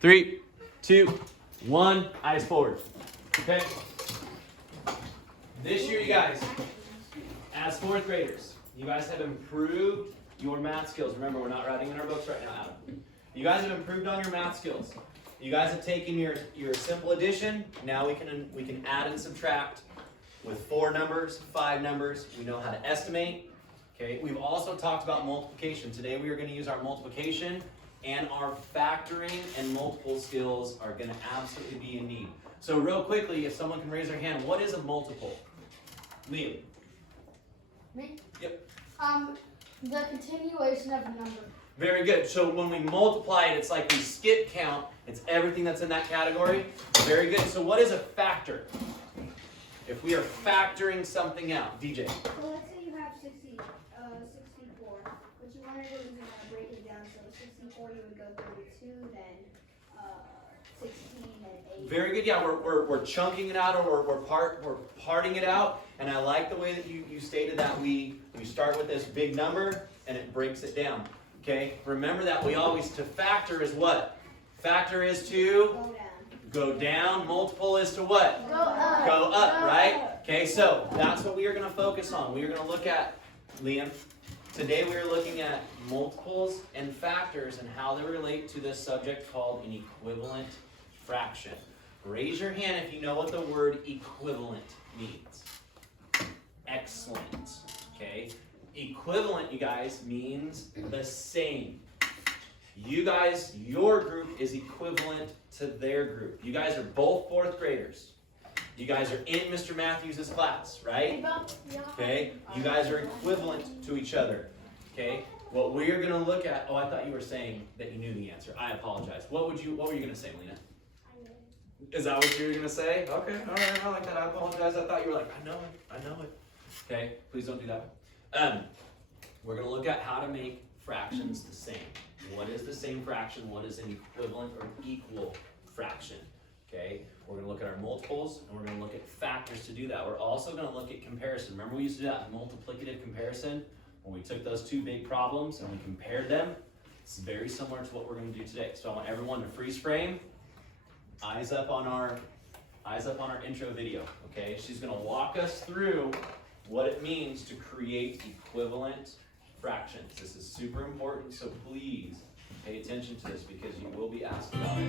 3, 2, 1. Eyes forward. Okay? This year, you guys, as fourth graders, you guys have improved your math skills. Remember, we're not writing in our books right now, Adam. You guys have improved on your math skills. You guys have taken your simple addition. Now we can add and subtract with 4 numbers, 5 numbers. We know how to estimate. Okay. We've also talked about multiplication. Today we are going to use our multiplication, and our factoring and multiple skills are going to absolutely be in need. So real quickly, if someone can raise their hand, what is a multiple? Liam. Me? Yep. The continuation of a number. Very good. So when we multiply it, it's like we skip count. It's everything that's in that category. Very good. So what is a factor? If we are factoring something out, DJ. So let's say you have 64. What you want to do is you want to break it down. So 64, you would go 32, then 16, and 8. Very good. Yeah, we're chunking it out, or we're parting it out. And I like the way that you stated that we start with this big number and it breaks it down. Okay. Remember that we always, to factor is what? Factor is to go down. Multiple is to what? Go up. Go up, right? Okay, so that's what we are going to focus on. We are going to look at, Liam, today we are looking at multiples and factors and how they relate to this subject called an equivalent fraction. Raise your hand if you know what the word equivalent means. Excellent. Okay? Equivalent, you guys, means the same. You guys, your group is equivalent to their group. You guys are both fourth graders. You guys are in Mr. Matthews' class, right? Okay? You guys are equivalent to each other. Okay? What we are going to look at, I thought you were saying that you knew the answer. I apologize. What were you going to say, Lena? Is that what you were going to say? Okay, all right, I like that. I apologize. I thought you were like, I know it. Okay, please don't do that. We're going to look at how to make fractions the same. What is the same fraction? What is an equivalent or equal fraction? Okay, we're going to look at our multiples, and we're going to look at factors to do that. We're also going to look at comparison. Remember we used to do that multiplicative comparison when we took those 2 big problems and we compared them? It's very similar to what we're going to do today. So I want everyone to freeze frame. Eyes up on our intro video. Okay, she's going to walk us through what it means to create equivalent fractions. This is super important, so please pay attention to this because you will be asked about it.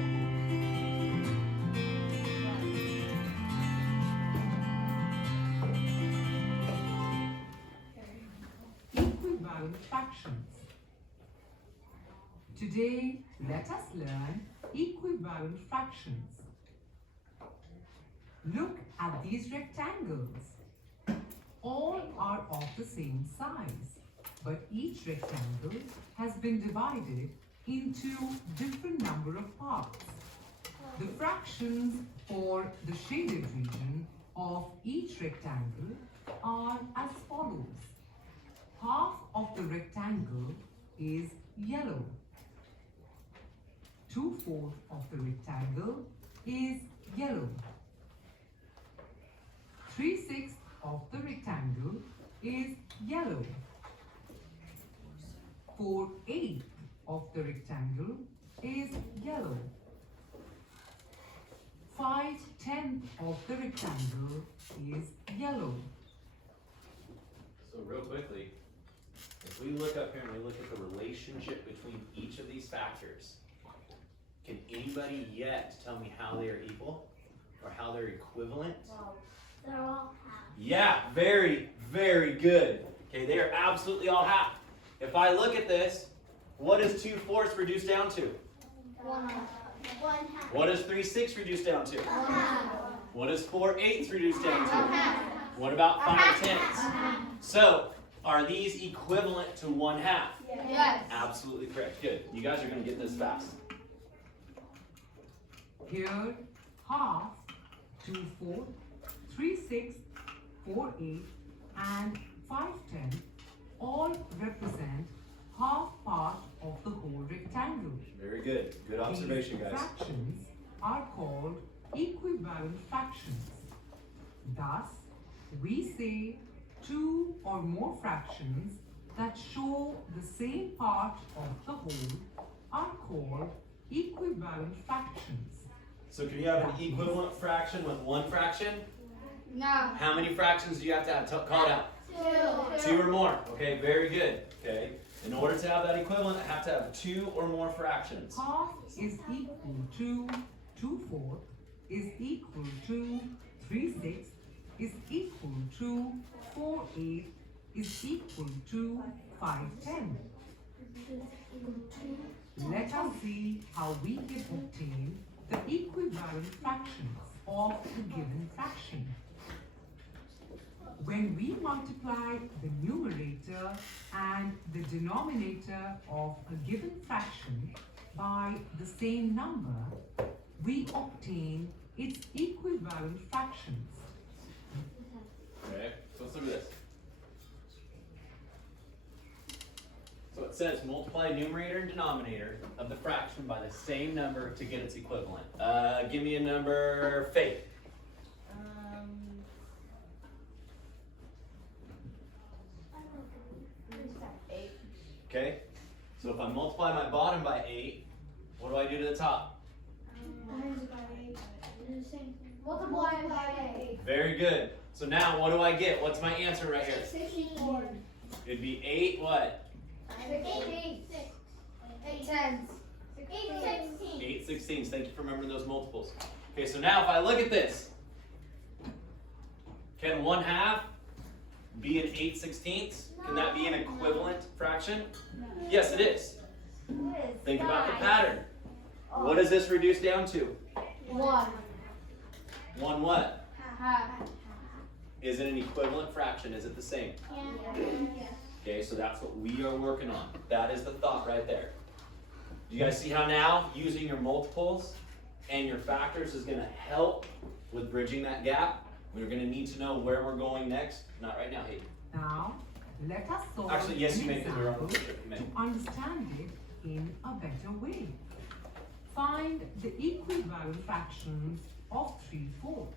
Equivalent fractions. Today, let us learn equivalent fractions. Look at these rectangles. All are of the same size, but each rectangle has been divided into different number of parts. The fractions for the shaded region of each rectangle are as follows. Half of the rectangle is yellow. 2/4 of the rectangle is yellow. 3/6 of the rectangle is yellow. 4/8 of the rectangle is yellow. 5/10 of the rectangle is yellow. So real quickly, if we look up here and we look at the relationship between each of these factors, can anybody yet tell me how they are equal or how they're equivalent? They're all half. Yeah, very, very good. Okay, they are absolutely all half. If I look at this, what is 2/4 reduced down to? 1/2. What is 3/6 reduced down to? 1/2. What is 4/8 reduced down to? What about 5/10? So, are these equivalent to 1/2? Yes. Absolutely correct. Good. You guys are going to get this fast. Here, half, 2/4, 3/6, 4/8, and 5/10 all represent half part of the whole rectangle. Very good. Good observation, These guys. fractions are called equivalent fractions. Thus, we say 2 or more fractions that show the same part of the whole are called equivalent fractions. So can you have an equivalent fraction with one fraction? No. How many fractions do you have to have? Call it out. Two. 2 or more. Okay, very good. Okay. In order to have that equivalent, I have to have 2 or more fractions. Half is equal to 2/4 is equal to 3/6 is equal to 4/8 is equal to 5/10. Let us see how we can obtain the equivalent fractions of a given fraction. When we multiply the numerator and the denominator of a given fraction by the same number, we obtain its equivalent fractions. Okay, so let's look at this. So it says multiply numerator and denominator of the fraction by the same number to get its equivalent. Give me a number, Faith. Okay, so if I multiply my bottom by 8, what do I do to the top? Multiply by 8. Very good. So now what do I get? What's my answer right here? 64. It'd be 8 what? 8 Tens. 8 16ths. Thank you for remembering those multiples. Okay, so now if I look at this, can 1/2 be an 8 16ths? Can that be an equivalent fraction? Yes, it is. Think about the pattern. What does this reduce down to? 1. 1 what? Half. Is it an equivalent fraction? Is it the same? Okay, so that's what we are working on. That is the thought right there. Do you guys see how now using your multiples and your factors is going to help with bridging that gap? We're going to need to know where we're going next. Not right now, Hayden. Now, let us solve Actually, yes, you an may, because we're on example the trip. You may. to understand it in a better way. Find the equivalent fractions of 3/4.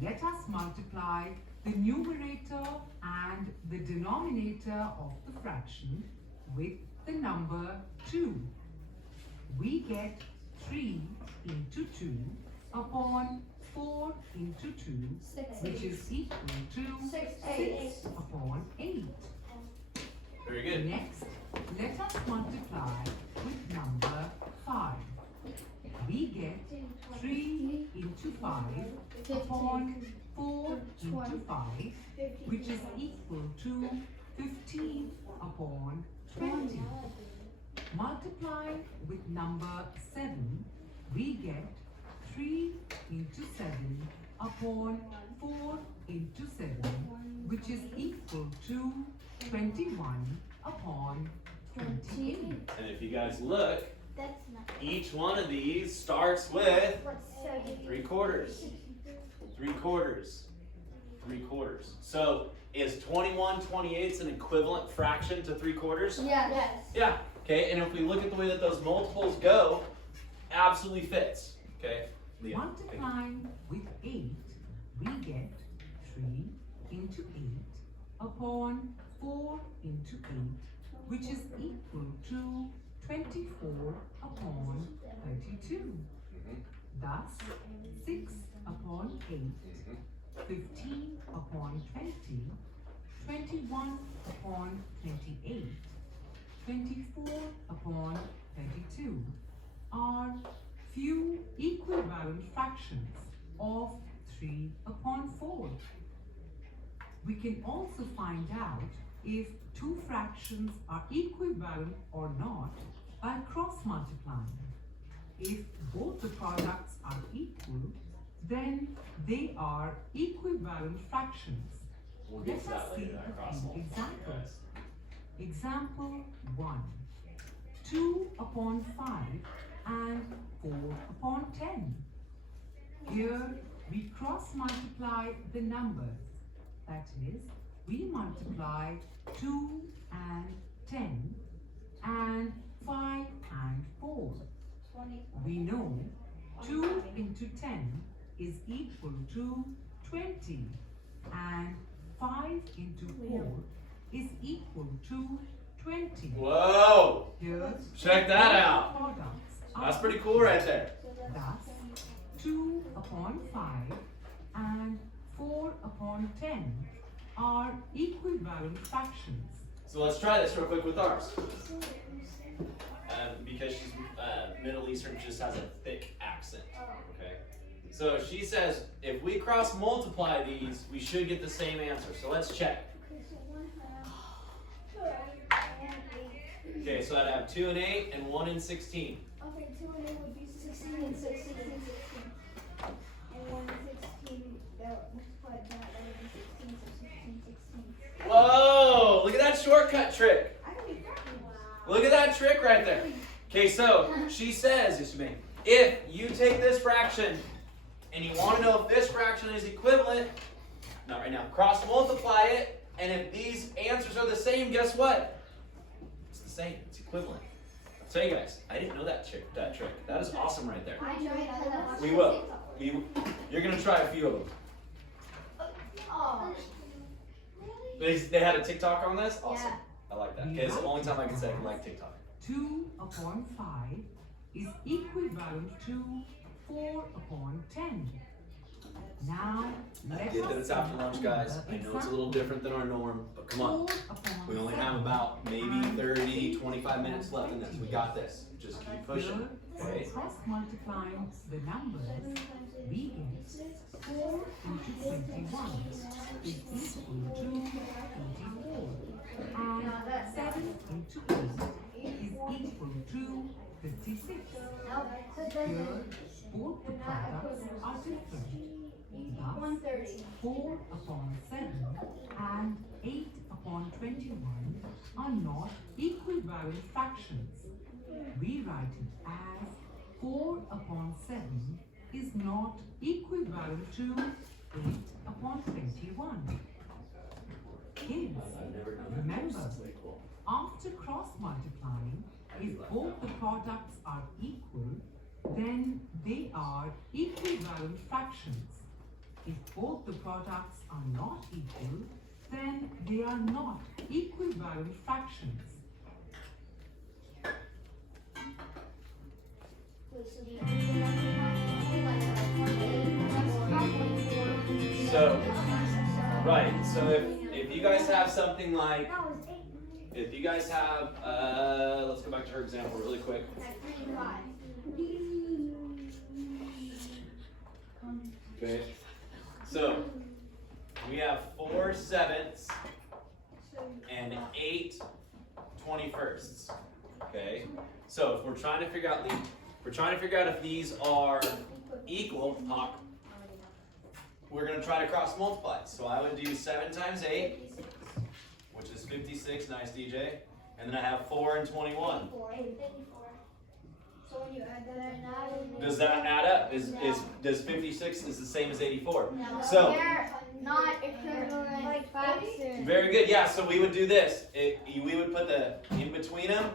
Let us multiply the numerator and the denominator of the fraction with the number 2. We get 3 into 2 upon 4 into 2, which is equal to 6 upon 8. Very good. Next, let us multiply with number 5. We get 3 into 5 upon 4 into 5, which is equal to 15 upon 20. Multiply with number 7, we get 3 into 7 upon 4 into 7, which is equal to 21 upon 28. And if you guys look, That's not. each one of these starts with So 3/4. 3/4. 3/4. So is 21 28ths an equivalent fraction to 3/4? Yes. Yeah. Okay, and if we look at the way that those multiples go, absolutely fits. Okay? Leah, Multiplying with 8, we get 3 into 8 upon 4 into 8, which is equal to 24 upon 32. Thus, 6 upon 8, 15 upon 20, 21 upon 28, 24 upon 32 are few equivalent fractions of 3 upon 4. We can also find out if two fractions are equivalent or not by cross multiplying. If both the products are equal, then they are equivalent fractions. we'll get Let to that us see later, that a cross few multiplying, examples. guys. Example 1. 2 upon 5 and 4 upon 10. Here we cross multiply the numbers. That is, we multiply 2 and 10 and 5 and 4. We know 2 into 10 is equal to 20 and 5 into 4 is equal to 20. Whoa! Here, Check that all out. products That's pretty cool right there. Thus, 2 upon 5 and 4 upon 10 are equivalent fractions. So let's try this real quick with ours. Because she's Middle Eastern, just has a thick accent. Okay. So she says if we cross multiply these, we should get the same answer. So let's check. Okay, so I'd have 2 and 8 and 1 and 16. Okay, 2 and 8 would be 16 and 16 and 16. And 1 and 16, that multiplied that would be 16, so 16, 16. Whoa! Look at that shortcut trick. I can be cracking. Look at that trick right there. Okay, so she says, if you take this fraction and you want to know if this fraction is equivalent, not right now, cross multiply it, and if these answers are the same, guess what? It's the same. It's equivalent. I'll tell you guys, I didn't know that trick. That is awesome right there. I know that. We will. You're gonna try a few of them. Oh. They had a TikTok on this. Awesome. Yeah. I like that. Okay, it's the only time I can say I like TikTok. 2 upon 5 is equivalent to 4 upon 10. Now, I let get that us it's after lunch, guys. I know it's a little different than our norm, but come on. We only have about maybe 30, 25 minutes left in this. We got this. Just keep pushing. Okay? Cross multiplying the numbers, we get 4 into 21 is equal to 24. And 7 into 8 is equal to 56. Here, both the products are different. Thus, 130. 4 upon 7 and 8 upon 21 are not equivalent fractions. We write it as 4 upon 7 is not equivalent to 8 upon 21. Kids, remember, after cross multiplying, if both the products are equal, then they are equivalent fractions. If both the products are not equal, then they are not equivalent fractions. So, right. So if you guys have something like, if you guys have, let's go back to her example really quick. Okay. So we have 4 sevenths and 8 21sts. Okay. So if we're trying to figure out if these are equal, we're going to try to cross multiply. So I would do 7 times 8, which is 56. Nice, DJ. And then I have 4 and 21. So when you add that, Does that add up? Does 56 is the same as 84? no. So They're not equivalent fractions. very good. Yeah. So we would do this. We would put the in between them,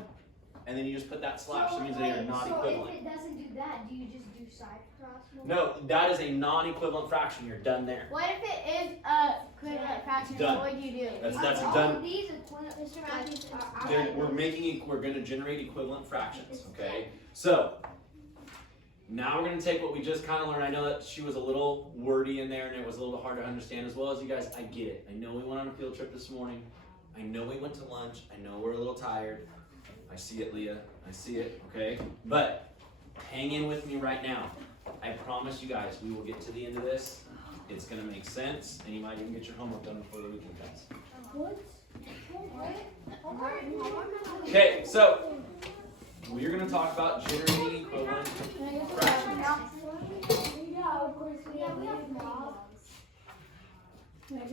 and then you just put that slash. That means they are not equivalent. If it doesn't do that, do you just do side cross? No, that is a non-equivalent fraction. You're done there. What if it is a equivalent fraction? Done. What would you do? That's all done. of these equivalent, Mr. Matthews, We're going to generate equivalent fractions. Okay. So now we're going to take what we just kind of learned. I know that she was a little wordy in there, and it was a little hard to understand as well as you guys. I get it. I know we went on a field trip this morning. I know we went to lunch. I know we're a little tired. I see it, Leah. I see it. Okay. But hang in with me right now. I promise you guys, we will get to the end of this. It's going to make sense, and you might even get your homework done before the weekend comes. Okay, so we're going to talk about generating equivalent fractions. Yeah, of course. We have mobs. Yes,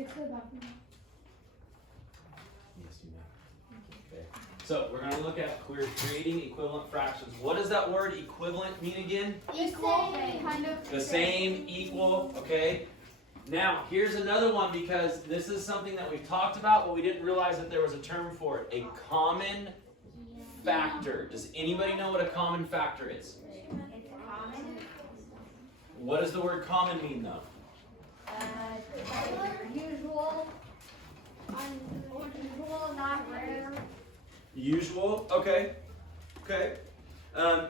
you may. Okay. So we're going to look at creating equivalent fractions. What does that word equivalent mean again? Equal, kind of. The same, equal, okay? Now, here's another one because this is something that we've talked about, but we didn't realize that there was a term for it. A common factor. Does anybody know what a common factor is? What does the word common mean, though? Usual, unusual, not rare. Usual, okay. Okay.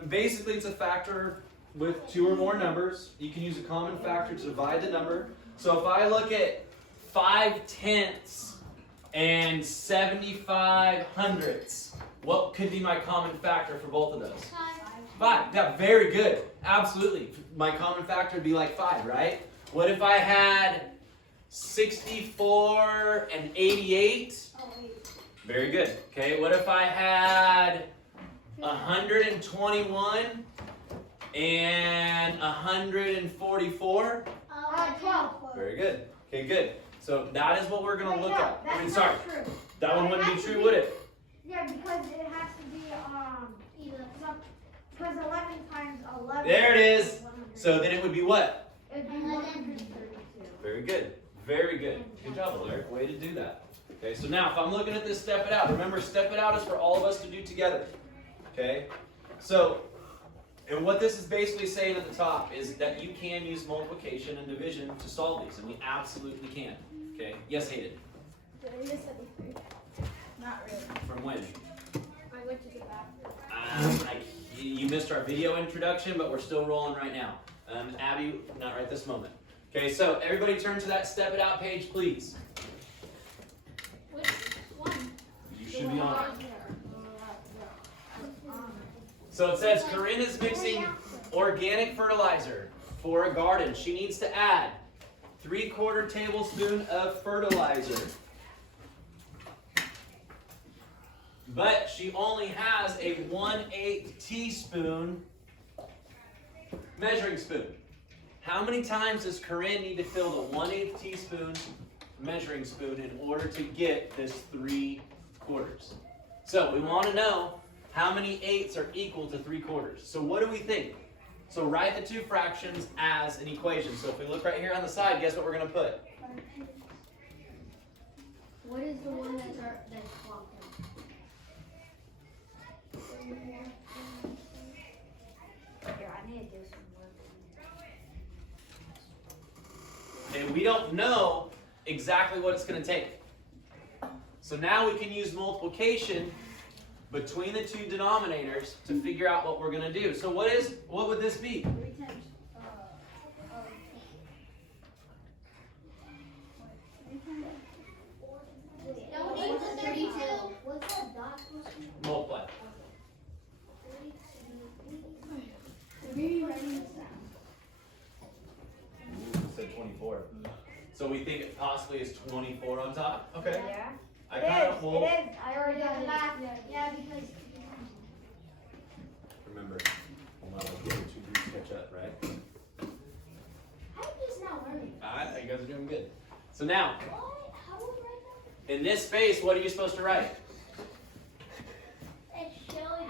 Basically, it's a factor with 2 or more numbers. You can use a common factor to divide the number. So if I look at 5/10 and 75/100, what could be my common factor for both of those? 5. Yeah, very good. Absolutely. My common factor would be like 5, right? What if I had 64 and 88? Very good. Okay, what if I had 121 and 144? 12. Very good. Okay, good. So that is what we're going to look at. I mean, sorry, True. that one wouldn't be true, would it? Yeah, because it has to be either because 11 times 11. There it is. So then it would be what? It'd be 132. Very good. Very good. Good job, Alaric. Way to do that. Okay, so now if I'm looking at this step it out, remember step it out is for all of us to do together. Okay? So, and what this is basically saying at the top is that you can use multiplication and division to solve these, and we absolutely can. Okay? Yes, Hayden. Did I miss anything? Not really. From when? I went to the bathroom. You missed our video introduction, but we're still rolling right now. Abby, not right this moment. Okay, so everybody turn to that step it out page, please. Which one? You should be on it. So it says Corinne is mixing organic fertilizer for a garden. She needs to add 3/4 tablespoon of fertilizer. But she only has a 1/8 teaspoon measuring spoon. How many times does Corinne need to fill the 1/8 teaspoon measuring spoon in order to get this 3/4? So we want to know how many 8ths are equal to 3/4. So what do we think? So write the two fractions as an equation. So if we look right here on the side, guess what we're going to put? What is the one that's swapped out? Here, I need to do some work. And we don't know exactly what it's going to take. So now we can use multiplication between the two denominators to figure out what we're going to do. So what would this be? 3 times. 3 times. Don't equal 32. What's that dot supposed to be? Multiply. Maybe writing this down. Ooh, said 24. So we think it possibly is 24 on top? Okay. Yeah. I kind of It will is. I already got the math. Yeah, because. remember. Hold on, let's get the two groups catch up, right? How are you not learning? Alright, you guys are doing good. So now, What? How would I write that? in this space, what are you supposed to write? It's showing it.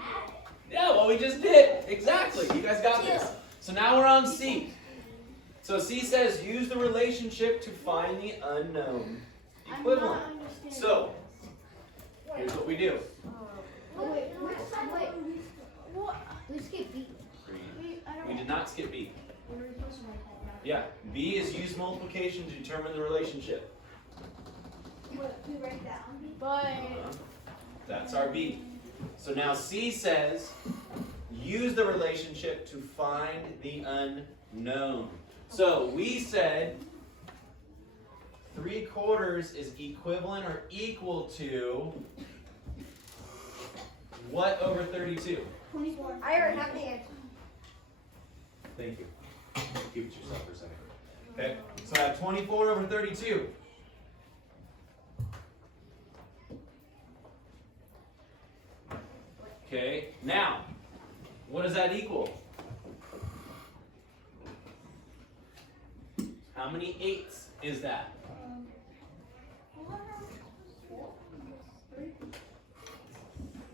Yeah, well, we just did. Exactly. You guys got this. So now we're on C. So C says use the relationship to find the unknown equivalent. So, here's what we do. Wait. What? We skipped B. We did not skip B. We were supposed to write that down. Yeah, B is use multiplication to determine the relationship. What? We write that on B? That's our B. So now C says use the relationship to find the unknown. So we said 3/4 is equivalent or equal to what over 32? 24. I already have the answer. Thank you. Give it to yourself for a second. Okay, so I have 24 over 32. Okay, now, what does that equal? How many 8ths is that?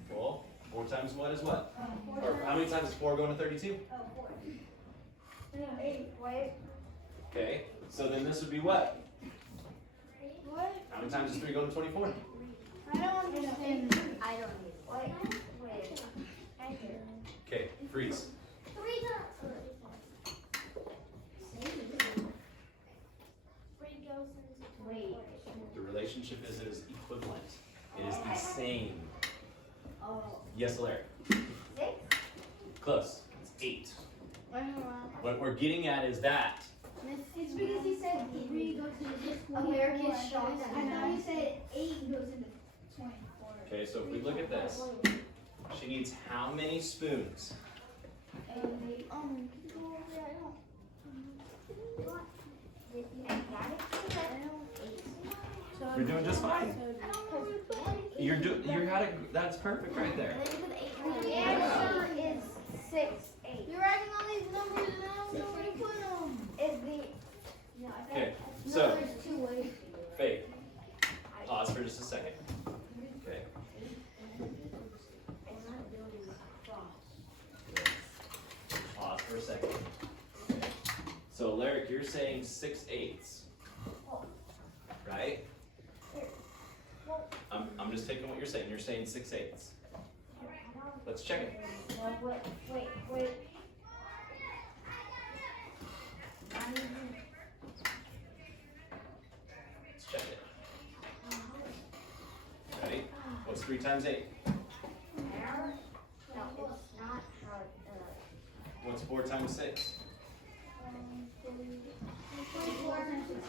4. 4 times what is what? Or how many times is 4 going to 32? Oh, 4. No, 8. Wait. Okay, so then this would be what? What? How many times is 3 going to 24? I don't understand. I don't need. Wait. Okay, freeze. 3 times. Wait. The relationship is it is equivalent. It is the same. Oh. Yes, Larry. 6? What we're getting at is that. It's because he said 3 goes into this American shots. I thought he said 8 goes into 24. Okay, so if we look at this, she needs how many spoons? You're doing just fine. That's perfect right there. The answer is 6, 8. You're writing all these numbers and I don't know where to put them. Is the Okay, so there's 2 ways. Faith, pause for just a second. Okay. Pause for a second. Okay. So Lyric, you're saying 6/8, right? I'm just taking what you're saying. You're saying 6/8. Let's check it. Wait. Let's check it. Ready? What's 3 times 8? No, it's not how What's 4 times 6? 24 times 6.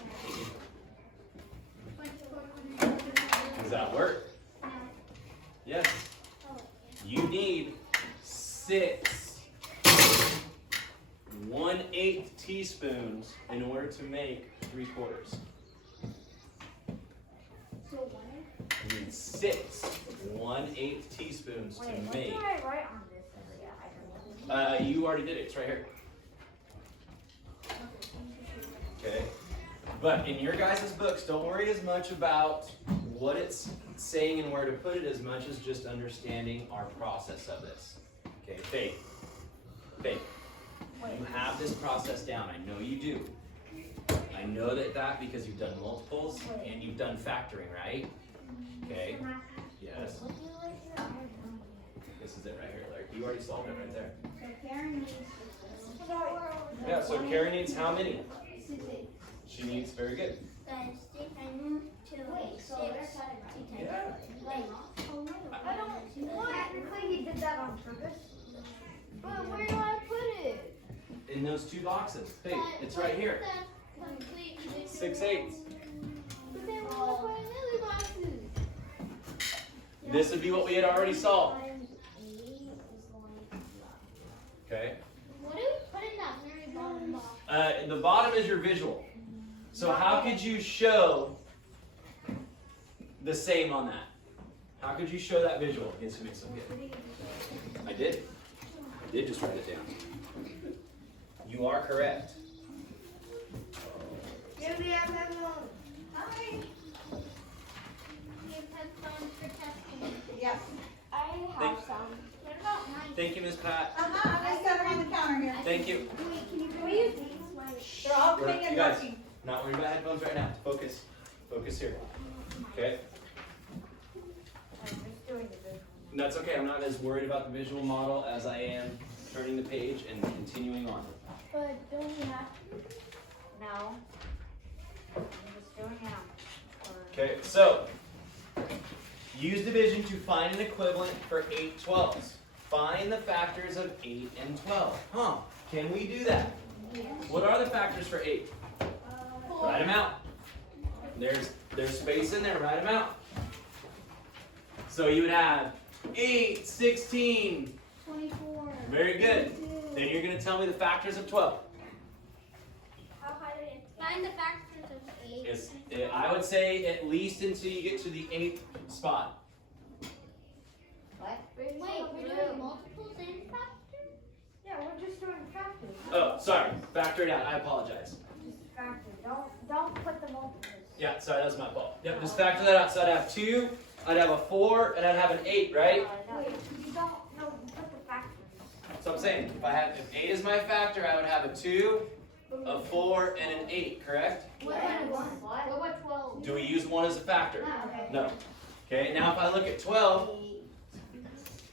Does that work? Yes. You need 6 1/8 teaspoons in order to make 3/4. So 1. You need 6 1/8 teaspoons to make. What did I write on this? You already did it. It's right here. Okay. But in your guys' books, don't worry as much about what it's saying and where to put it as much as just understanding our process of this. Okay, Faith. You have this process down. I know you do. I know that because you've done multiples and you've done factoring, right? Okay. Yes. This is it right here, Larry. You already solved it right there. So Karen needs 6. Yeah, so Carrie needs how many? 6, 8. She needs, very good. Wait, so they're cutting right. Yeah. I don't want it. He did that on purpose. But where do I put it? In those 2 boxes. Faith, it's right here. 6/8. But then we'll put in the other boxes. This would be what we had already solved. Okay. What do we put in that very bottom box? The bottom is your visual. So how could you show the same on that? How could you show that visual? Yes, who makes them good? I did. I did just write it down. You are correct. Here we have headphones. Hi. We have headphones for testing. Yes. I have some. What about mine? Thank you, Miss Pat. I set them on the counter here. Thank you. Can we use these? They're all We're- clean and you guys, working. not worried about headphones right now. Focus. Focus here. Okay? And that's okay. I'm not as worried about the visual model as I am turning the page and continuing on. But don't we have to? No. I'm just doing it now. Okay, so use division to find an equivalent for 8/12s. Find the factors of 8 and 12. Can we do that? What are the factors for 8? Write them out. There's space in there, write them out. So you would have 8, 16. 24. Very good. Then you're going to tell me the factors of 12. How high did it find the factors of 8? I would say at least until you get to the 8th spot. What? Wait, we're doing multiples and factors? Yeah, we're just doing factors. Oh, sorry. Factor it out. I apologize. Just factors. Don't put the multiples. Yeah, sorry, that was my fault. Yep, just factor that out. So I'd have 2, I'd have a 4, and I'd have an 8, right? Wait, you don't know. Put the factors. So I'm saying, if 8 is my factor, I would have a 2, a 4, and an 8, correct? What about 12? Do we use 1 as a factor? Okay. No. Okay, now if I look at 12,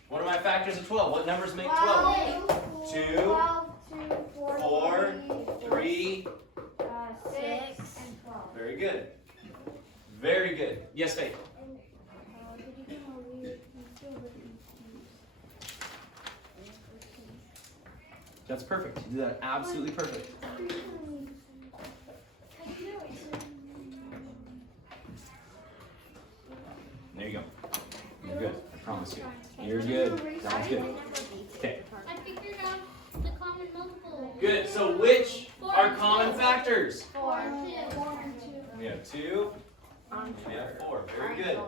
what are my factors of 12? What numbers make 12? 2, 12, 2, 4, 4, 3. 6, and 12. Very good. Very good. Yes, Faith? That's perfect. You did that absolutely perfect. There you go. You're good. I promise you. You're good. Sounds good. Okay. I figured out the common multiple. Good. So which are common factors? 4. We have 2. We have 4. Very good.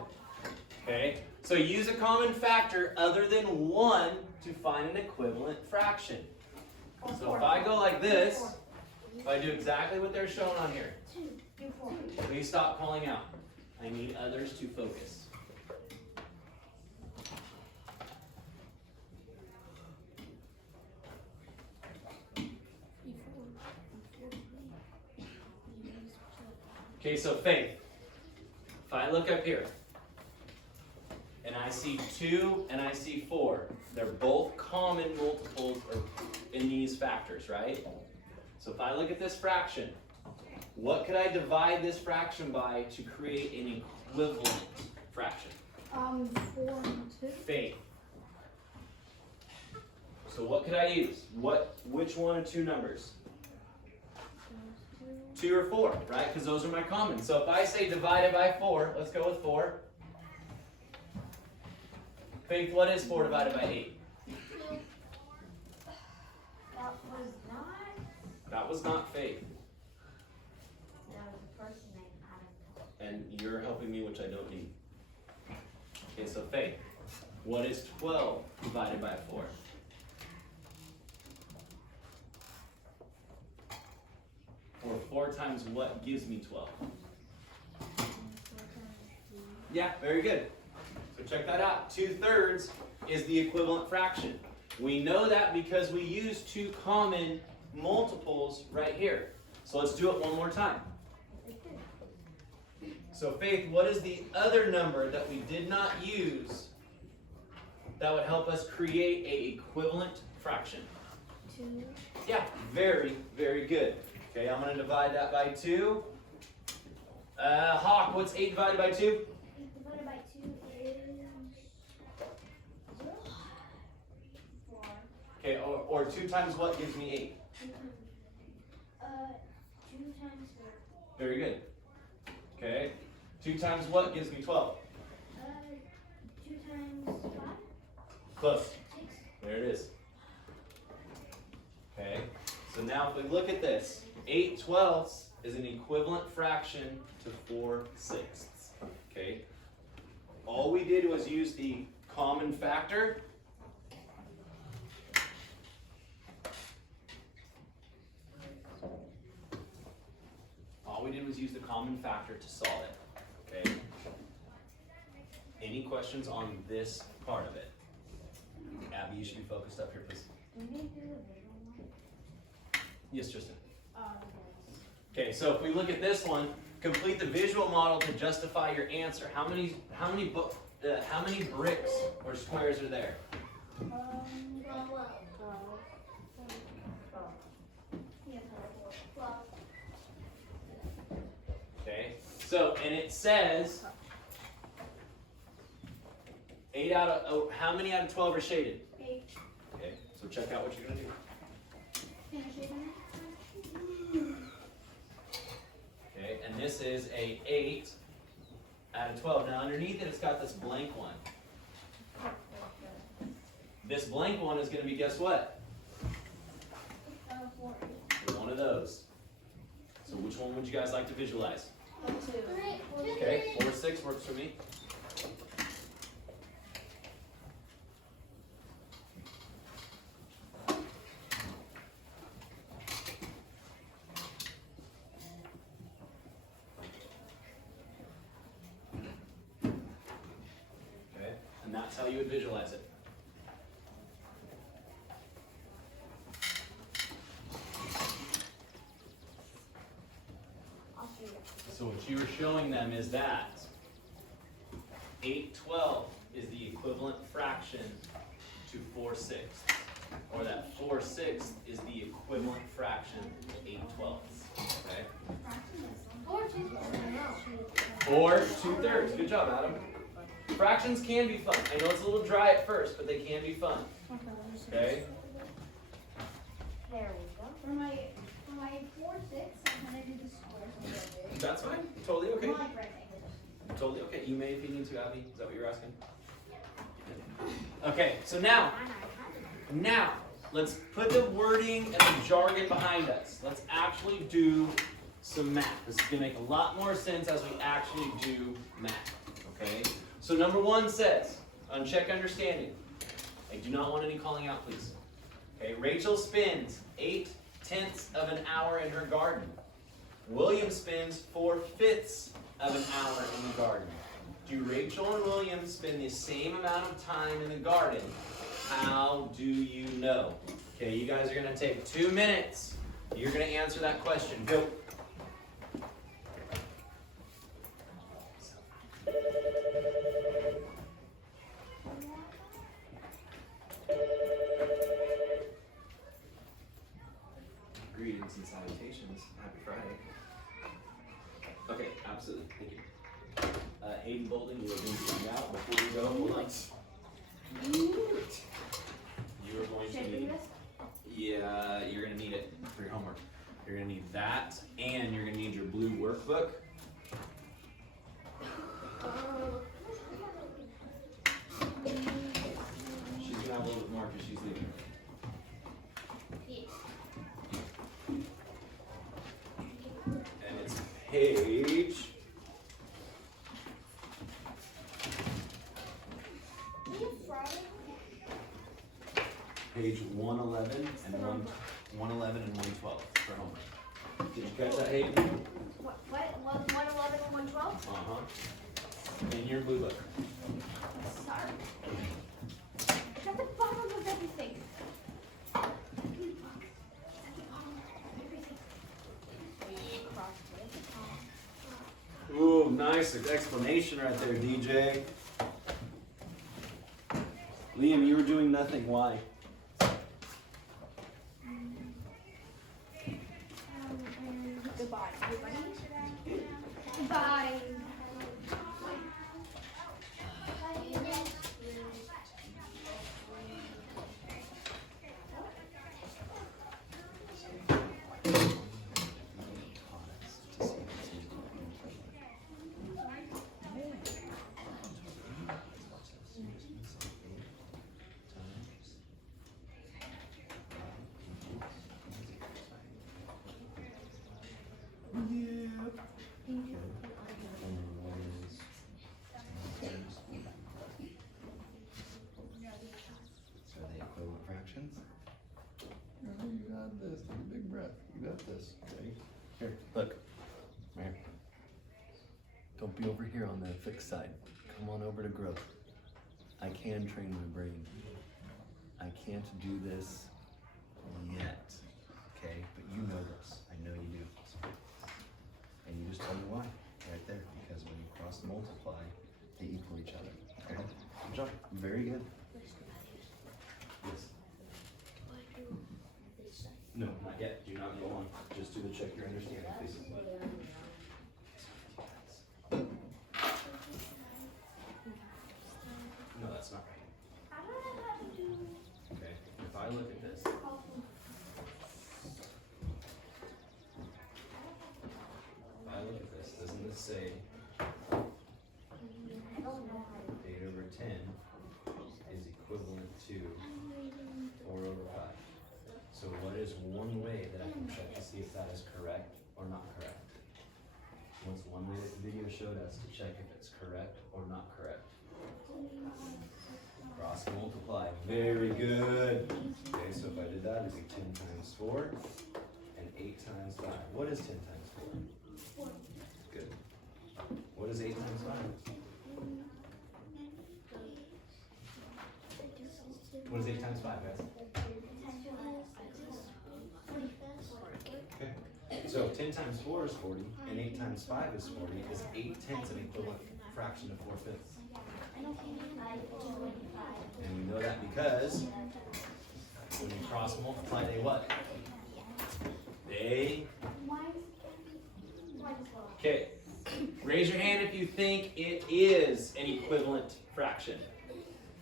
Okay. So use a common factor other than 1 to find an equivalent fraction. So if I go like this, if I do exactly what they're showing on here, please stop calling out. I need others to focus. Okay, so Faith, if I look up here, and I see 2 and I see 4, they're both common multiples in these factors, right? So if I look at this fraction, what could I divide this fraction by to create an equivalent fraction? 4 and 2. Faith. So what could I use? Which one of 2 numbers? 2 or 4, right? Because those are my common. So if I say divided by 4, let's go with 4. Faith, what is 4 divided by 8? That was not Faith. And you're helping me, which I don't need. Okay, so Faith, what is 12 divided by 4? Or 4 times what gives me 12? Yeah, very good. So check that out. 2/3 is the equivalent fraction. We know that because we use 2 common multiples right here. So let's do it one more time. So Faith, what is the other number that we did not use that would help us create an equivalent fraction? 2. Yeah, very, very good. Okay, I'm going to divide that by 2. Hawk, what's 8 divided by 2? 8 divided by 2 is 0. 4. Okay, or 2 times what gives me 8? 2 times 4. Very good. Okay, 2 times what gives me 12? 2 times 5. Close. 6. There it is. Okay, so now if we look at this, 8/12 is an equivalent fraction to 4/6. Okay, all we did was use the common factor. All we did was use the common factor to solve it. Okay. Any questions on this part of it? Abby, you should be focused up here, please. Yes, Tristan. Okay, so if we look at this one, complete the visual model to justify your answer. How many bricks or squares are there? 12. Yeah, 12. Okay, so and it says 8 out of how many out of 12 are shaded? 8. Okay, so check out what you're gonna do. Can I shade them? Okay, and this is a 8 out of 12. Now underneath it, it's got this blank one. This blank one is going to be, guess what? 4. One of those. So which one would you guys like to visualize? 2. Okay, 4/6 works for me. Okay, and that's how you would visualize it. So what you are showing them is that 8/12 is the equivalent fraction to 4/6, or that 4/6 is the equivalent fraction to 8/12. Okay? Or 2/3. Good job, Adam. Fractions can be fun. I know it's a little dry at first, but they can be fun. Okay? There we go. For my 4, 6, I'm gonna do the squares a little bit. That's fine. Totally okay. More like rectangles. Totally okay. You may if you need to, Abby. Is that what you're asking? Okay, so now, let's put the wording and the jargon behind us. Let's actually do some math. This is going to make a lot more sense as we actually do math. Okay? So number 1 says, uncheck understanding. I do not want any calling out, please. Okay, Rachel spends 8/10 of an hour in her garden. William spends 4/5 of an hour in the garden. Do Rachel and William spend the same amount of time in the garden? How do you know? Okay, you guys are going to take 2 minutes. You're going to answer that question. Go. Greetings and salutations. Happy Friday. Okay, absolutely. Thank you. Hayden Bolden, you are going to find out before you go. Hold on. You are going to need. Yeah, you're going to need it for your homework. You're going to need that, and you're going to need your blue workbook. She's going to have a little bit more because she's leaving. And it's page. Page 111 and 111 and 112 for homework. Did you catch that, Hayden? What? 111 and 112? In your blue book. Sorry. It's at the bottom of everything. Ooh, nice explanation right there, DJ. Liam, you were doing nothing. Why? Goodbye. Goodbye. You got this. Take a big breath. You got this. Okay. Here, look. Right here. Don't be over here on the fixed side. Come on over to growth. I can train my brain. I can't do this yet. Okay? But you know this. I know you do. And you just tell me why. Right there. Because when you cross multiply, they equal each other. Okay? Good job. Very good. Yes. No, not yet. Do not go on. Just do the check your understanding, please. No, that's not right. Okay, if I look at this. If I look at this, doesn't this say 8 over 10 is equivalent to 4 over 5? So what is one way that I can check to see if that is correct or not correct? What's one way that the video showed us to check if it's correct or not correct? Cross multiply. Very good. Okay, so if I did that, it'd be 10 times 4 and 8 times 5. What is 10 times 4? Good. What is 8 times 5? What is 8 times 5, guys? Okay. So 10 times 4 is 40, and 8 times 5 is 40. Is 8/10 an equivalent fraction of 4/5? And we know that because when you cross multiply, they what? They. Okay. Raise your hand if you think it is an equivalent fraction.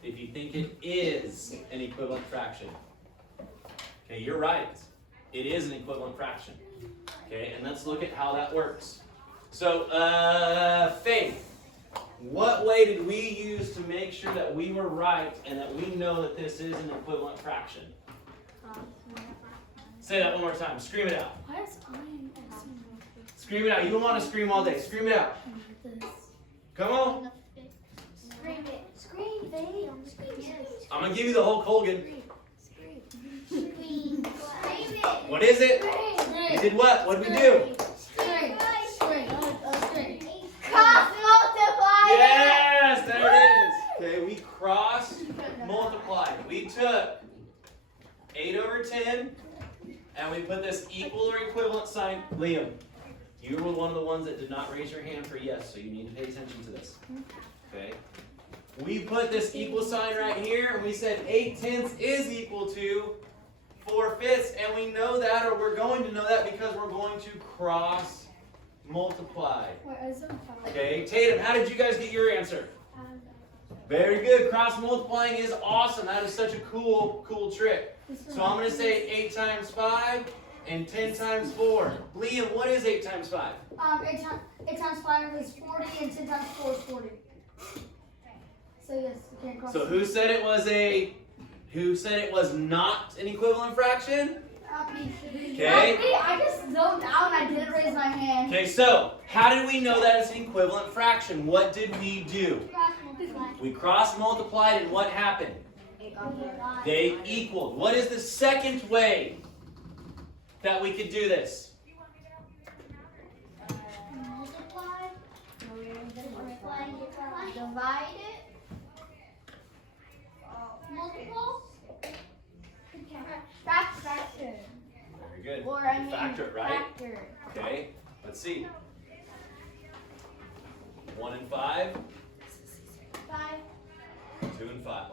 If you think it is an equivalent fraction. Okay, you're right. It is an equivalent fraction. Okay, and let's look at how that works. So, Faith, what way did we use to make sure that we were right and that we know that this is an equivalent fraction? Say that one more time. Scream it out. Scream it out. You don't want to scream all day. Scream it out. Come on. Scream it. Scream, baby. I'm going to give you the whole Colgan. Scream it. What is it? You did what? What did we do? Cross multiply. Yes, there it is. Okay, we cross multiplied. We took 8 over 10 and we put this equal or equivalent sign. Liam, you were one of the ones that did not raise your hand for yes, so you need to pay attention to this. Okay? We put this equal sign right here and we said 8/10 is equal to 4/5, and we know that, or we're going to know that because we're going to cross multiply. Okay, Tatum, how did you guys get your answer? Very good. Cross multiplying is awesome. That is such a cool trick. So I'm going to say 8 times 5 and 10 times 4. Liam, what is 8 times 5? 8 times 5 is 40 and 10 times 4 is 40. So yes, you can't cross. So who said it was not an equivalent fraction? Okay. I just zoned out and I didn't raise my hand. Okay, so how did we know that it's an equivalent fraction? What did we do? We cross multiplied, and what happened? They equaled. What is the second way that we could do this? Multiply. Divide it. Multiple. Fraction. Very good. Or You factor it, right? Factor. Okay, let's see. 1 and 5, 5. 2 and 5.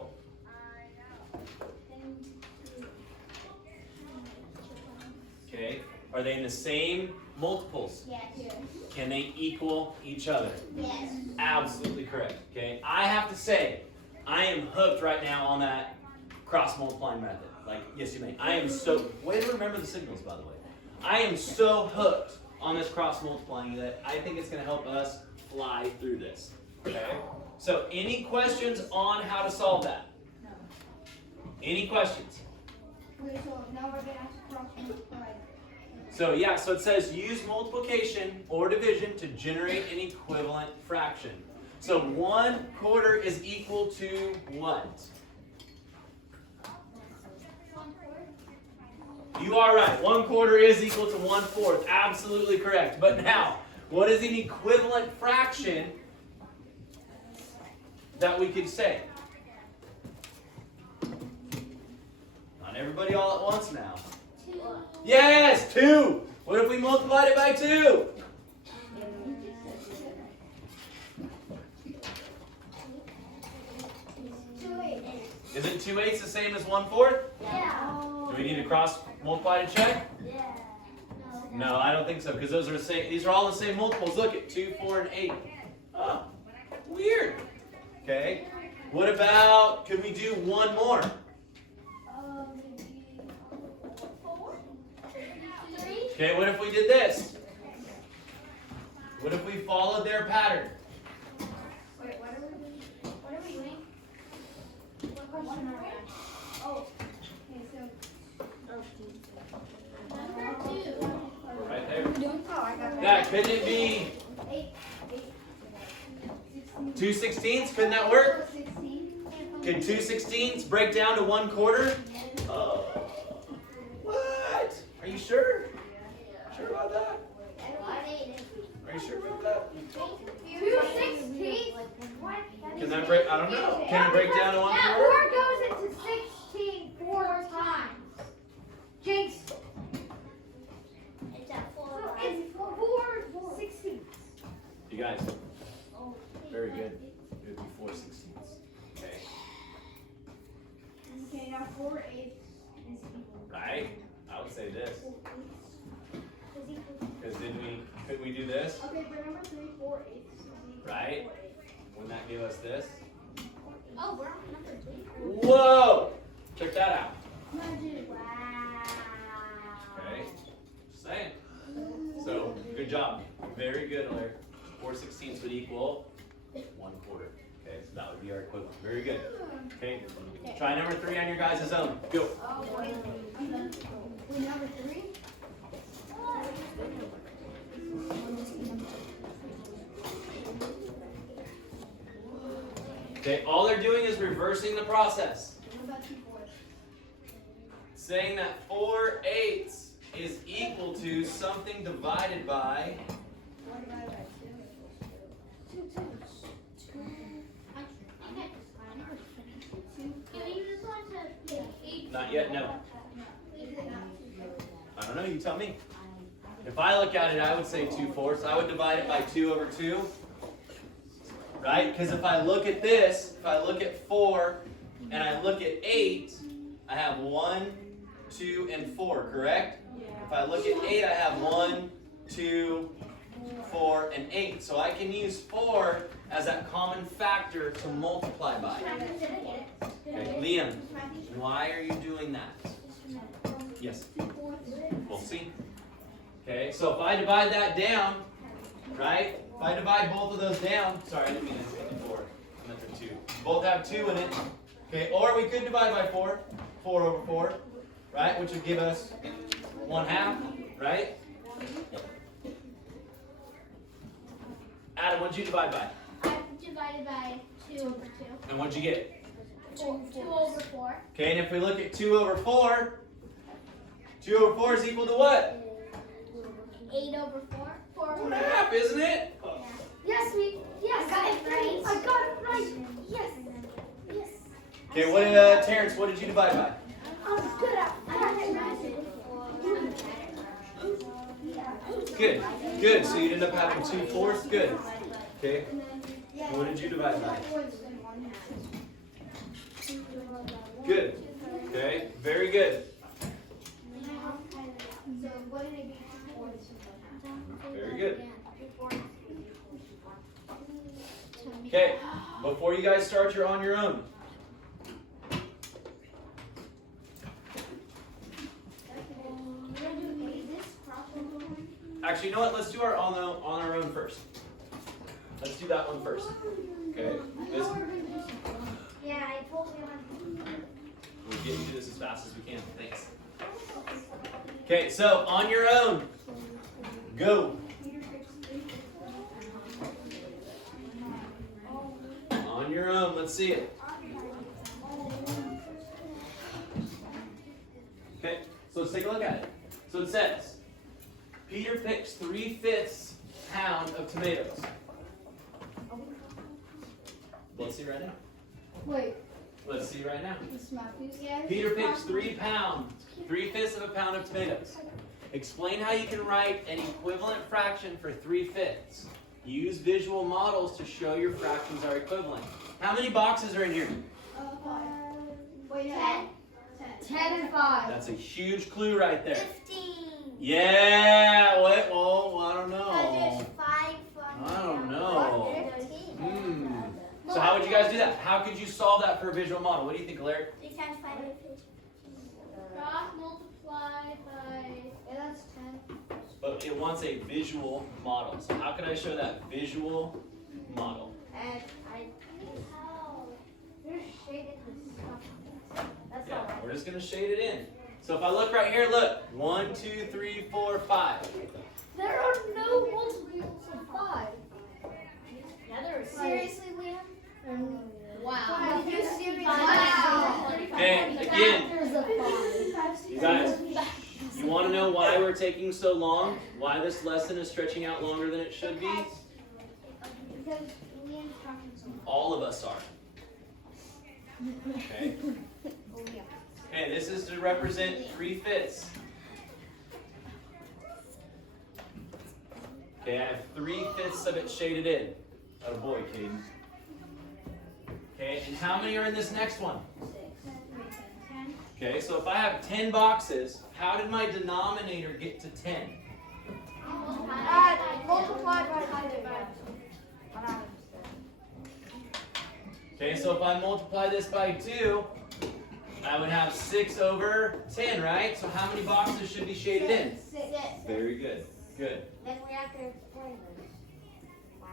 Okay, are they in the same multiples? Yes. Can they equal each other? Yes. Absolutely correct. Okay, I have to say, I am hooked right now on that cross multiplying method. Like, yes, you may. I am so, way to remember the signals, by the way. I am so hooked on this cross multiplying that I think it's going to help us fly through this. Okay? So, any questions on how to solve that? No. Any questions? Wait, so now we're going to have to cross multiply. So, yeah, so it says use multiplication or division to generate an equivalent fraction. So, 1/4 is equal to what? You are right. 1/4 is equal to 1/4. Absolutely correct. But now, what is an equivalent fraction that we could say? Not everybody all at once now. 2. Yes, 2. What if we multiplied it by 2? Isn't 2/8 the same as 1/4? Yeah. Do we need to cross multiply to check? Yeah. No, I don't think so, because those are the same. These are all the same multiples. Look at 2, 4, and 8. Oh, weird. Okay. What about? Could we do one more? Maybe 4. 3. Okay. What if we did this? What if we followed their pattern? Wait, what are we doing? What are we doing? What question are we on? Oh, okay, so. Number 2. We're right there. Oh, I got Yeah. Couldn't it be 8. 2/16? Couldn't that work? 16. Could 2/16 break down to 1/4? Oh. What? Are you sure? Sure about that? Are you sure about that? 2/16. What? Can that break? I don't know. Can it break down to 1/4? That 4 goes into 16 4 times. Jinx. It's at 4. It's 4 16. You guys, very good. It would be 4/16. Okay. Okay, now 4/8 is equal. Right? I would say this. Because couldn't we do this? Okay, but number 3, 4/8 is equal. Right? Wouldn't that give us this? Oh, we're on number 2. Whoa! Check that out. Imagine. Wow. Okay. job. Very good, Larry. 4/16 would equal 1/4. Okay, so that would be our equivalent. Very good. Okay, try number 3 on your guys' own. Go. Wait, number 3? Okay, all they're doing is reversing the process. What about 2/4? Saying that 4/8 is equal to something divided by 1 divided by 2. 2. Not yet, no. I don't know, you tell me. If I look at it, I would say 2/4. I would divide it by 2/2. Right? Because if I look at this, if I look at 4 and I look at 8, I have 1, 2, and 4, correct? If I look at 8, I have 1, 2, 4, and 8. So I can use 4 as that common factor to multiply by. Okay, Liam, why are you doing that? Yes? We'll see. Okay, so if I divide that down, right? If I divide both of those down, sorry, I didn't mean to make 4. I meant for 2. Both have 2 in it. Okay, or we could divide by 4. 4/4, right? Which would give us 1/2, right? Adam, what'd you divide by? I divided by 2/2. And what'd you get? 2/4. Okay, and if we look at 2/4, 2/4 is equal to what? 8/4. 4.5, isn't it? Yes, I got it right. I got it right. Yes. Yes. Okay, what Terrence, what did you divide by? I was good at Good, good. So you ended up having 2/4. Good. Okay. What did you divide by? Good. Okay. Very good. So what did it be? 2/4. Very good. Okay. Before you guys start, you're on your own. Actually, you know what? Let's do our on our own first. Let's do that one first. Okay. This, Yeah, I told you. we'll get you this as fast as we can. Thanks. Okay, so on your own, go. On your own, let's see it. Okay, so let's take a look at it. So it says, Peter picks 3/5 pound of tomatoes. Let's see right now. Wait, Let's see right now. it's Matthew's, yeah? Peter picks 3/5 of a pound of tomatoes. Explain how you can write an equivalent fraction for 3/5. Use visual models to show your fractions are equivalent. How many boxes are in here? 5. Wait, no. 10. 10 and 5. That's a huge clue right there. 15. Yeah, wait, well, I don't know. There's 5 from I don't know. 15. So how would you guys do that? How could you solve that for a visual model? What do you think, Larry? 3 times 5 is 15. Cross multiply by. Yeah, that's 10. But it wants a visual model. So how can I show that visual model? And you're shading the stuff. That's all Yeah, right. we're just gonna shade it in. So if I look right here, look. 1, 2, 3, 4, 5. There are no multiples of 5. Yeah, there was Seriously, Liam? Wow. Are you serious? Wow. Okay, again, Factors of 5. you guys, you want to know why we're taking so long? Why this lesson is stretching out longer than it should be? Because Liam's talking so much. All of us are. Okay. Okay, this is to represent 3/5. Okay, I have 3/5 of it shaded in. Oh boy, Caden. Okay, and how many are in this next one? 10. Okay, so if I have 10 boxes, how did my denominator get to 10? Multiplied by 5. Okay, so if I multiply this by 2, I would have 6/10, right? So how many boxes should be shaded in? 6. Very good. Good. Then we have to explain this. Wow.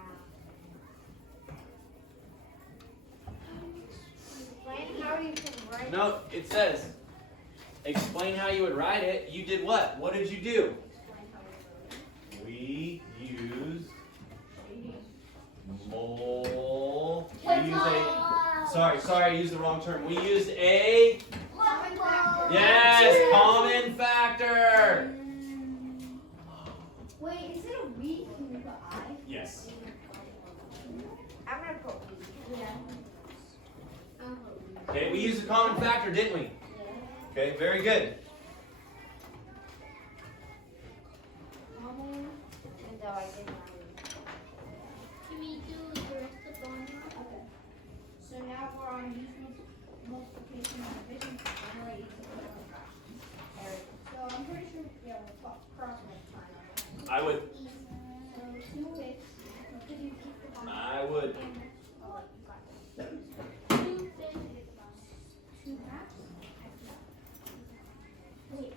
Explain how you can write. No, it says, explain how you would write it. You did what? What did you do? We used sorry, I used the wrong term. We used a common factor. Wait, is it a we? Can we put I? Yes. I'm gonna put Yeah. Okay, we used a common factor, didn't we? Okay, very good. even though I did not. Can we do the rest of the one? Okay. So now we're on use multiplication and division. Generate equal fractions. So I'm pretty sure, yeah, we'll cross multiply. I would. So 2/5. Could you keep the one? I would. Oh, you got it. 2/5. 2/2. Wait.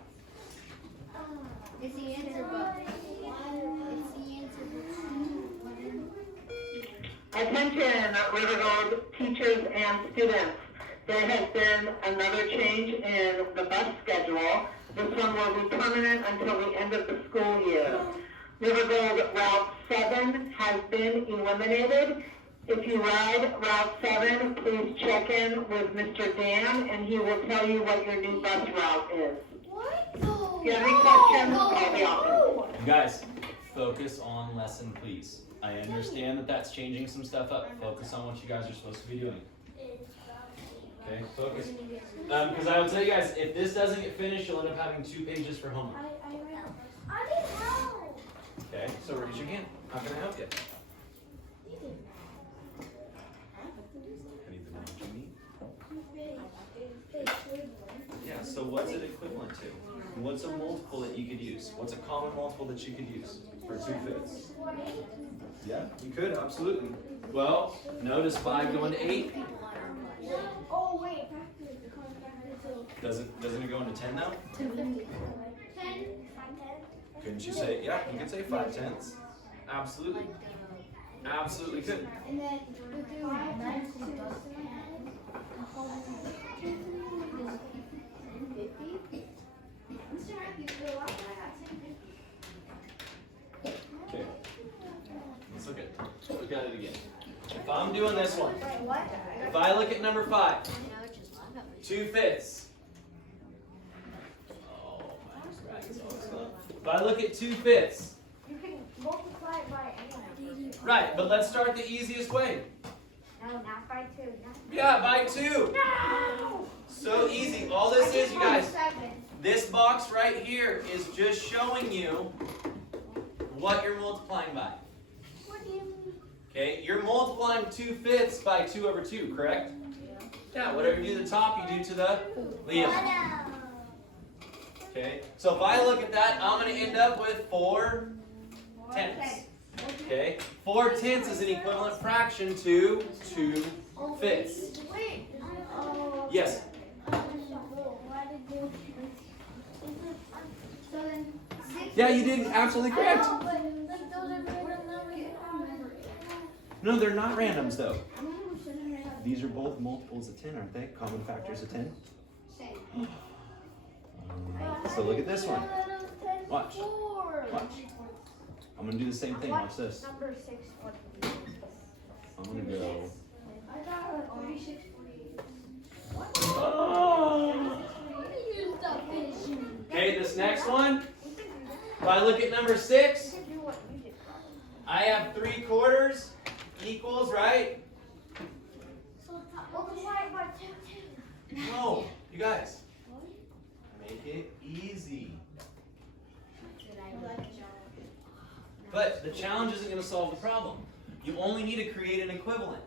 It's the answer book. It's the answer book. Attention, River Road teachers and students. There has been another change in the bus schedule. This one will be permanent until the end of the school year. River Road Route 7 has been eliminated. If you ride Route 7, please check in with Mr. Dan and he will tell you what your new bus route is. What? If you have any questions, call the office. You guys, focus on lesson, please. I understand that that's changing some stuff up. Focus on what you guys are supposed to be doing. Okay, focus. Because I will tell you guys, if this doesn't get finished, you'll end up having 2 pages for homework. I need help. Okay, so raise your hand. How can I help you? I need to know what you need. Yeah, so what's it equivalent to? What's a multiple that you could use? What's a common multiple that you could use for 2/5? Yeah, you could, absolutely. Well, notice 5 go into 8. Oh, wait. Factor. The common factor. So Doesn't it go into 10 now? 250. 10. Couldn't you say, yeah, you could say 5/10. Absolutely. Absolutely could. And then we do 5 times 2 is 50. Mr. Matthews, wait, why did I not say 50? Okay. Look at it again. If I'm doing this one, Wait, what? if I look at number 5, 2/5. Oh, my bracket's always gone. If I look at 2/5, You can multiply it by any number. right, but let's start the easiest way. No, not by 2. Not Yeah, by 2. No! So easy. All this is, you guys, 7. this box right here is just showing you what you're multiplying by. What do you mean? Okay, you're multiplying 2/5 by 2/2, correct? Yeah, whatever you do to the top, you do to the Liam. Okay, so if I look at that, I'm going to end up with 4/10. Okay, 4/10 is an equivalent fraction to 2/5. Wait. Yes. Why did you? So then 6. Yeah, you did absolutely correct. But like those are random numbers. No, they're not randoms though. I don't know which one I have. These are both multiples of 10, aren't they? Common factors of 10. Same. So look at this one. Watch. Watch. I'm going to do the same thing. Watch this. Number 6 would be. I'm going to go. I thought it was 36, 48. Oh. Use the fish. Okay, this next one. If I look at number 6, You can do what you did. I have 3/4 equals, right? Multiply it by 2. No, you guys. Make it easy. But the challenge isn't going to solve the problem. You only need to create an equivalent.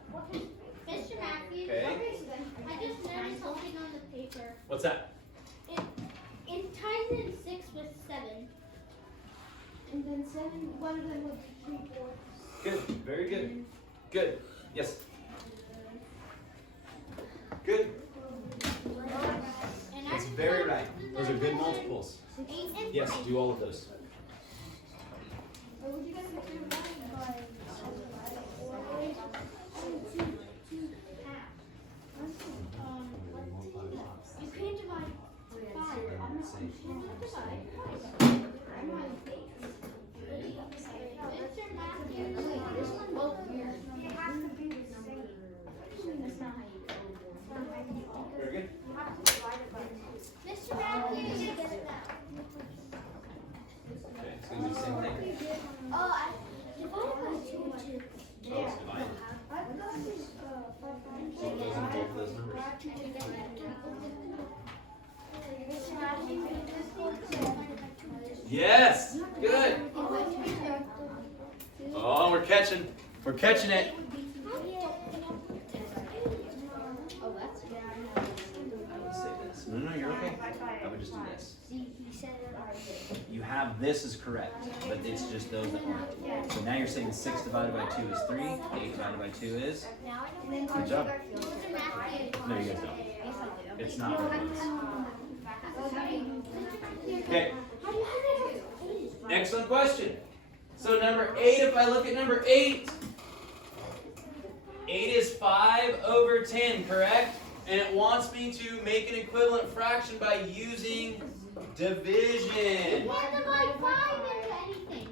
Mr. Matthews, Okay. Okay, so then I just noticed something on the paper. What's that? It ties in 6 with 7. and then 7, one of them would be 3/4. Good. Very good. Good. Yes. Good. And That's very right. Those are good multiples. 8 and Yes, do all of those. would you guys consider dividing by You can't divide 5. You cannot divide twice. Mr. Matthews. this one both here. It has to be the same. That's not how you do it. Very good. You have to divide it by 2. Mr. Matthews. Okay, it's going to be the same thing. Oh, I divided by 2 and 2. Oh, it's divided. So it goes in both of those numbers. Yes! Good! Oh, we're catching. We're catching it. I would say this. No, you're okay. I would just do this. You have this is correct, but it's just those that aren't. So now you're saying 6 divided by 2 is 3, 8 divided by 2 is? Good job. No, you guys don't. It's not what it is. Okay. Excellent question. So number 8, if I look at number 8, 8 is 5 over 10, correct? And it wants me to make an equivalent fraction by using division. You can't divide 5 into anything.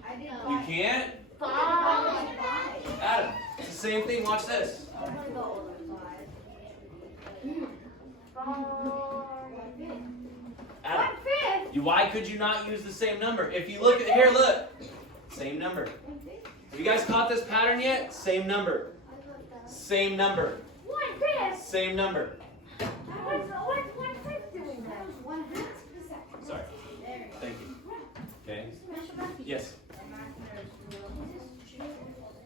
You can't? 5. Adam, it's the same thing. Watch this. Adam, why could you not use the same number? If you look at here, look. Same number. Have you guys caught this pattern yet? Same number. Same number. Same number. Sorry. Thank you. Okay. Yes.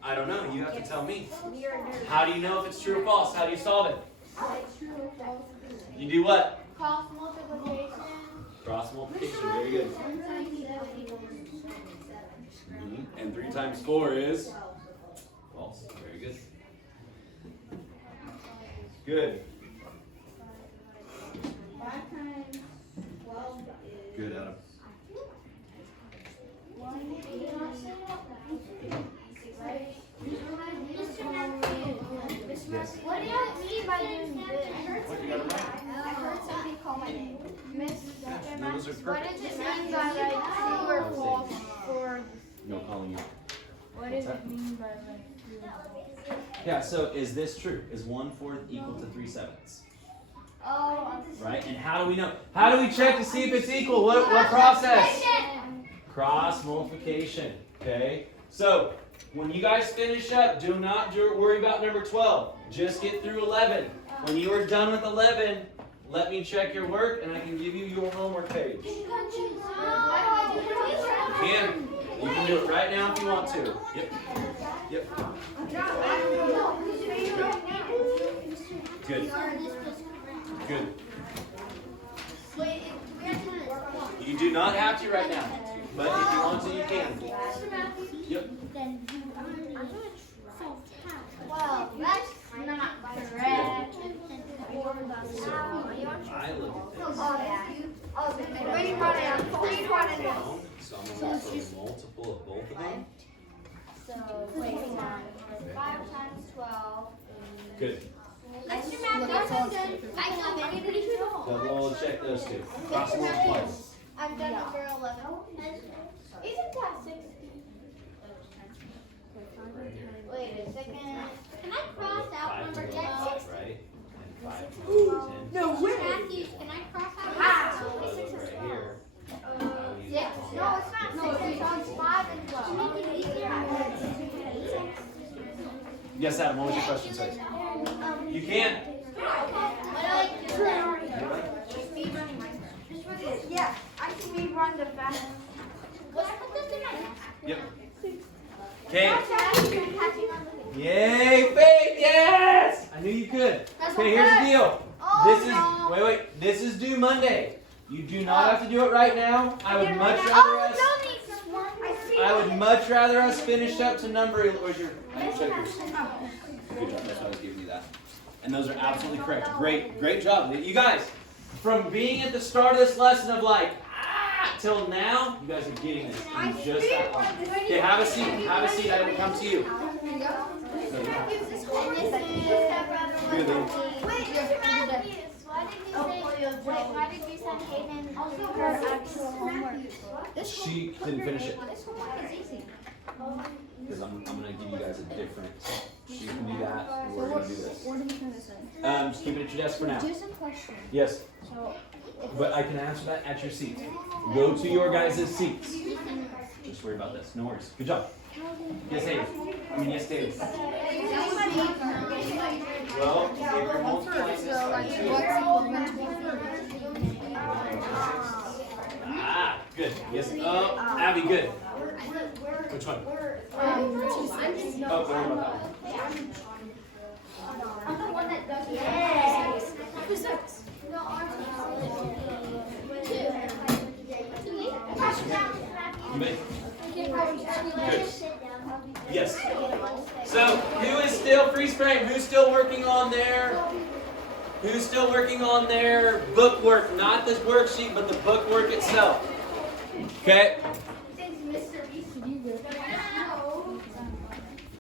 I don't know. You have to tell me. How do you know if it's true or false? How do you solve it? You do what? Cross multiplication. Cross multiplication. Very good. And 3 times 4 is false. Very good. Good. 5 times 12 is Good, Adam. 1. Mr. Matthews. Yes. What do you mean by doing this? What, you got it right? I heard somebody call my name. Miss, No, those are what perfect. does it mean by like true or false for? No calling you. What does it mean by like true or false? Yeah, so is this true? Is 1/4 equal to 3/7? Oh, Right? And how do we know? How do we check to see if it's equal? What process? Cross multiplication. Okay? So, when you guys finish up, do not worry about number 12. Just get through 11. When you are done with 11, let me check your work and I can give you your homework page. You can. You can do it right now if you want to. Yep. Yep. Good. Good. You do not have to right now, but if you want to, you can. Yep. Then you solve well, that's not correct. So, I look at this. Oh yeah. Oh, what do you want to know? So I'm going to look for a multiple of both of them. So, wait, 5 times 12. Good. Mr. Matthews, I have anybody who knows. Then we'll check those two. Cross multiply. I'm done with girl 11. Isn't that 60? Wait a second. Can I cross out number 10? Right? And 5 to 10. No way! Matthews, can I cross out Ah. number 10? So right here. Yes. No, it's not 6. It's 5 and 12. Make it easier. Yes, Adam, what was your question, sir? You can. Yeah, I can speed run the fast. Yep. Okay. Yay, Faith, yes! I knew you could. Okay, here's the deal. This is, wait, this is due Monday. You do not have to do it right now. I would much rather us, I would much rather us finish up to number, where's your checkers? Good job, that's why I was giving you that. And those are absolutely correct. Great job. You guys, from being at the start of this lesson of like, till now, you guys are getting this in just that long. Okay, have a seat. Have a seat. I will come to you. Why did you send Hayden her actual homework? She didn't finish it. This homework is easy. Because I'm going to give you guys a different. She can do that. We're going to do this. What did you turn this in? Just keep it at your desk for now. Just a question. Yes. So, But I can answer that at your seat. Go to your guys' seats. Just worry about this. No worries. Good job. Yes, David. Yes, David. Well, if you're multiplying this by 2. Ah, good. Yes. Oh, Abby, good. Which one? Oh, don't worry about that. I'm the one that does it. Who's six? You may. Good. Yes. So, who is still freeze frame? Who's still working on their? Who's still working on their book work? Not this worksheet, but the book work itself. Okay.